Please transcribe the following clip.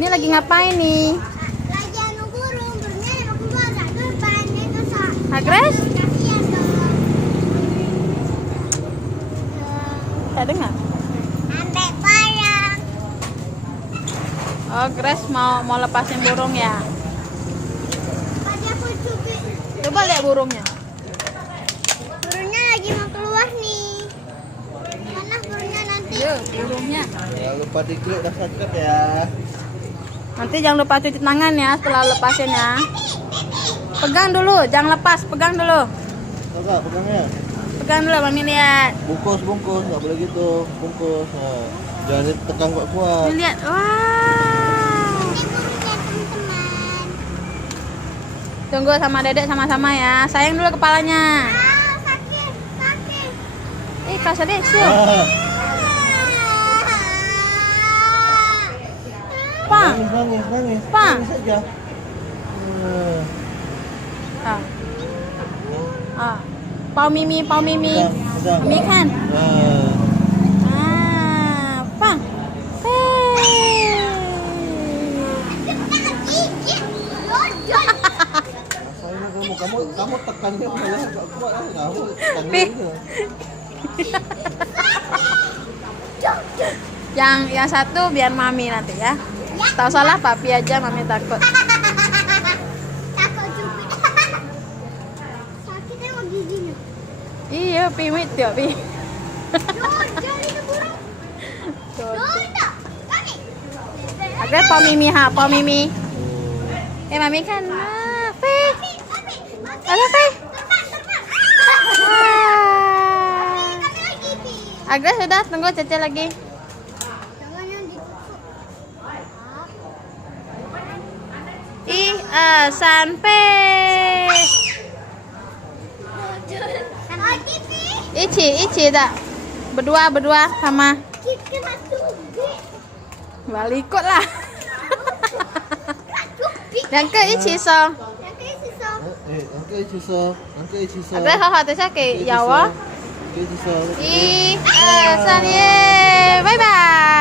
Ini lagi ngapain nih? Lagi anu burung, burungnya mau keluar dari depan, dia dosa. Agres? Kasihan dong. Tak dengar? Ambek barang. Oh, Grace mau lepasin burung ya? Tadi aku cubit. Coba lihat burungnya. Burungnya lagi mau keluar nih. Mana burungnya nanti? Yuk, burungnya. Jangan lupa diklik dan subscribe ya. Nanti jangan lupa cuci tangan ya setelah lepasin ya. Pegang dulu, jangan lepas, pegang dulu. Coba pegangnya. Pegang dulu, Mami lihat. Bungkus, nggak boleh gitu. Bungkus. Nah, jangan ditekan kuat. Ini lihat, wah. Ini burungnya teman-teman. Tunggu sama Dedek sama-sama ya. Sayang dulu kepalanya. Ah, sakit, sakit. Kasih deh, siu. Ah, Pang. nangis. Pak. Nangis saja. Ah. Ah. Pau Mimi. Sedang. Mimi kan? Nah, Ah, Pang. Jangan gigit. Bodoh. asalnya kamu tekannya malah agak kuat lah. Kamu tekannya Pi. gitu. Yang satu biar Mami nanti ya. Tahu salah papi aja, Mami takut. Takut cubit. Sakit emang giginya. Iya, Pi wit ya, Pi. Bodoh itu burung. Bodoh. Kaki. Agak Pau Mimi. Mami kan. Pi. Ada Pi. Terbang. Wah. Kami lagi, Pi. Agak sudah, tunggu Cece lagi. Jangan yang ditutup. Sampai. Lagi, Pi. Ichi tak. Berdua sama. Kita cubit. Balikut lah. Cubit. Yang ke Ichi so. Yang kayak sisok. Angke ichiso. Agak hot tuh ke Yawa. Angke ichiso. San ye. Bye bye.